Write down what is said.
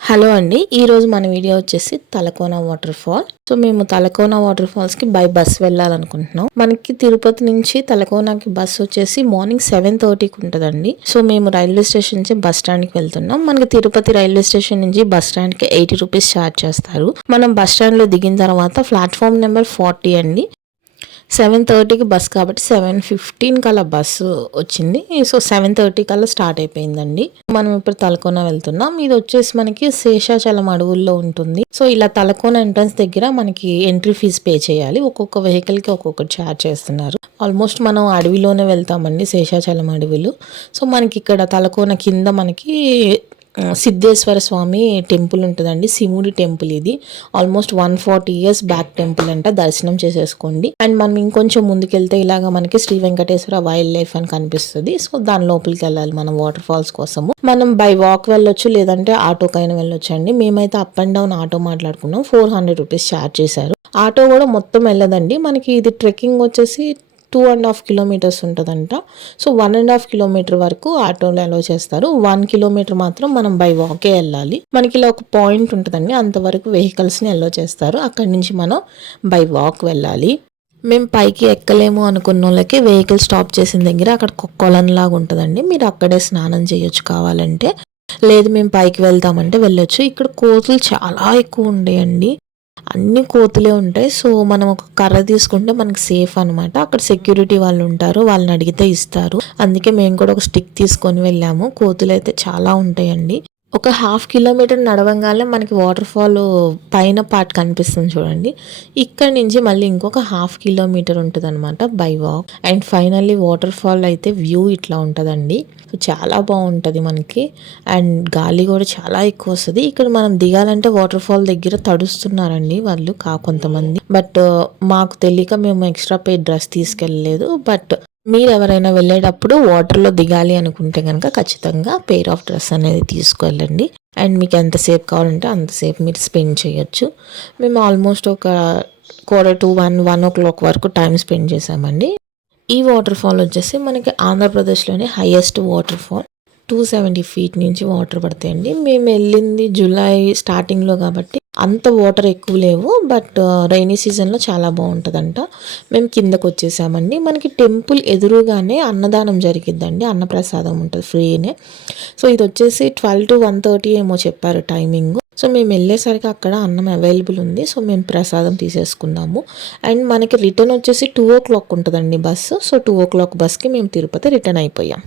Hello అండి, ఈరోజు మన వీడియో వచ్చేసి తలకోన వాటర్ ఫాల్. సో మేము తలకోన వాటర్ ఫాల్స్ కి బై బస్ వెళ్ళాలనుకుంటున్నాం. మనకి తిరుపతి నుంచి తలకోనకి బస్ వచ్చేసి మార్నింగ్ 7:30కి ఉంటుందండి. సో మేము రైల్వే స్టేషన్ నుంచి బస్ స్టాండ్ కి వెళ్తున్నాం. మనకి తిరుపతి రైల్వే స్టేషన్ నుంచి బస్ స్టాండ్ కి 80 రూపీస్ ఛార్జ్ చేస్తారు. మనం బస్ స్టాండ్ లో దిగిన తర్వాత ప్లాట్ఫామ్ నెంబర్ 40 అండి. 7:30కి బస్ కాబట్టి 7:15 కల్లా బస్సు వచ్చింది. సో 7:30 కల్లా స్టార్ట్ అయిపోయిందండి. మనం ఇప్పుడు తలకోన వెళ్తున్నాం. ఇది వచ్చేసి మనకి శేషాచలం అడవుల్లో ఉంటుంది. సో ఇలా తలకోన ఎంట్రన్స్ దగ్గర మనకి ఎంట్రీ ఫీజు పే చేయాలి. ఒక్కొక్క వెహికల్ కి ఒక్కొక్కటి ఛార్జ్ చేస్తున్నారు. ఆల్మోస్ట్ మనం అడవిలోనే వెళ్తామండి, శేషాచలం అడవిలో. సో మనకి ఇక్కడ తలకోన కింద మనకి సిద్ధేశ్వర స్వామి టెంపుల్ ఉంటుందండి. శివుడి టెంపుల్ ఇది. ఆల్మోస్ట్ 140 years బ్యాక్ టెంపుల్ అంట. దర్శనం చేసేసుకోండి. అండ్ మనం ఇంకొంచెం ముందుకెళ్తే ఇలాగా మనకి శ్రీ వెంకటేశ్వర వైల్డ్ లైఫ్ అని కనిపిస్తుంది. సో దాని లోపలికి వెళ్ళాలి మనం వాటర్ ఫాల్స్ కోసము. మనం బై వాక్ వెళ్ళొచ్చు, లేదంటే ఆటోకైనా వెళ్ళొచ్చు అండి. మేమైతే అప్ అండ్ డౌన్ ఆటో మాట్లాడుకున్నాం. 400 రూపీస్ ఛార్జ్ చేశారు. ఆటో కూడా మొత్తం వెళ్ళదండి. మనకి ఇది ట్రెక్కింగ్ వచ్చేసి 2.5 kilometers ఉంటుందంట. సో 1.5 kilometer వరకు ఆటోలో అలో చేస్తారు. 1 kilometer మాత్రం మనం బై వాకే వెళ్ళాలి. మనకి ఇలా ఒక పాయింట్ ఉంటుందండి, అంతవరకు వెహికల్స్ని అలో చేస్తారు. అక్కడి నుంచి మనం బై వాక్ వెళ్ళాలి. మేము పైకి ఎక్కలేము అనుకున్న వాళ్ళకి వెహికల్ స్టాప్ చేసిన దగ్గర అక్కడ కొలంలాగా ఉంటుందండి. మీరు అక్కడే స్నానం చేయొచ్చు కావాలంటే. లేదు మేము పైకి వెళ్తామంటే వెళ్ళొచ్చు. ఇక్కడ కోతులు చాలా ఎక్కువ ఉండేయండి. అన్ని కోతులే ఉంటాయి. సో మనం ఒక కర్ర తీసుకుంటే మనకి సేఫ్ అనమాట. అక్కడ సెక్యూరిటీ వాళ్ళు ఉంటారు, వాళ్ళని అడిగితే ఇస్తారు. అందుకే మేము కూడా ఒక స్టిక్ తీసుకొని వెళ్ళాము. కోతులు అయితే చాలా ఉంటాయండి. ఒక 1/2 kilometer నడవంగానే మనకి వాటర్ ఫాల్ పైన పార్ట్ కనిపిస్తుంది చూడండి. ఇక్కడ నుంచి మళ్ళీ ఇంకొక 1/2 kilometer ఉంటుంది అనమాట by walk. And finally water fall అయితే వ్యూ ఇట్లా ఉంటుందండి. సో చాలా బాగుంటుంది మనకి. అండ్ గాలి కూడా చాలా ఎక్కువ వస్తుంది. ఇక్కడ మనం దిగాలంటే వాటర్ ఫాల్ దగ్గర తడుస్తున్నారండి వాళ్ళు కొంతమంది. బట్ మాకు తెలియక మేము ఎక్స్ట్రా పే డ్రెస్ తీసుకెళ్ళలేదు. బట్ మీరు ఎవరైనా వెళ్ళేటప్పుడు వాటర్లో దిగాలి అనుకుంటే కనుక ఖచ్చితంగా పేర్ ఆఫ్ డ్రెస్ అనేది తీసుకెళ్ళండి. అండ్ మీకు ఎంతసేపు కావాలంటే అంతసేపు మీరు స్పెండ్ చేయొచ్చు. మేము ఆల్మోస్ట్ ఒక 1:15 o'clock వరకు టైం స్పెండ్ చేసామండి. ఈ వాటర్ ఫాల్ వచ్చేసి మనకి ఆంధ్రప్రదేశ్లోనే హైయెస్ట్ వాటర్ ఫాల్. 270 feet నుంచి వాటర్ పడతాయండి. మేము వెళ్ళింది జూలై స్టార్టింగ్లో కాబట్టి అంత వాటర్ ఎక్కువ లేవు. బట్ రైనీ సీజన్లో చాలా బాగుంటుందంట. మేము కిందకు వచ్చేసామండి. మనకి టెంపుల్ ఎదురుగానే అన్నదానం జరిగిద్దండి. అన్నప్రసాదం ఉంటుంది ఫ్రీనే. సో ఇది వచ్చేసి 12 to 1:30 ఏమో చెప్పారు టైమింగ్. సో మేము వెళ్ళేసరికి అక్కడ అన్నం అవైలబుల్ ఉంది. సో మేము ప్రసాదం తీసేసుకున్నాము. అండ్ మనకి రిటర్న్ వచ్చేసి 2 o'clock ఉంటుందండి బస్సు. సో 2 o'clock బస్కి మేము తిరుపతి రిటర్న్ అయిపోయాం.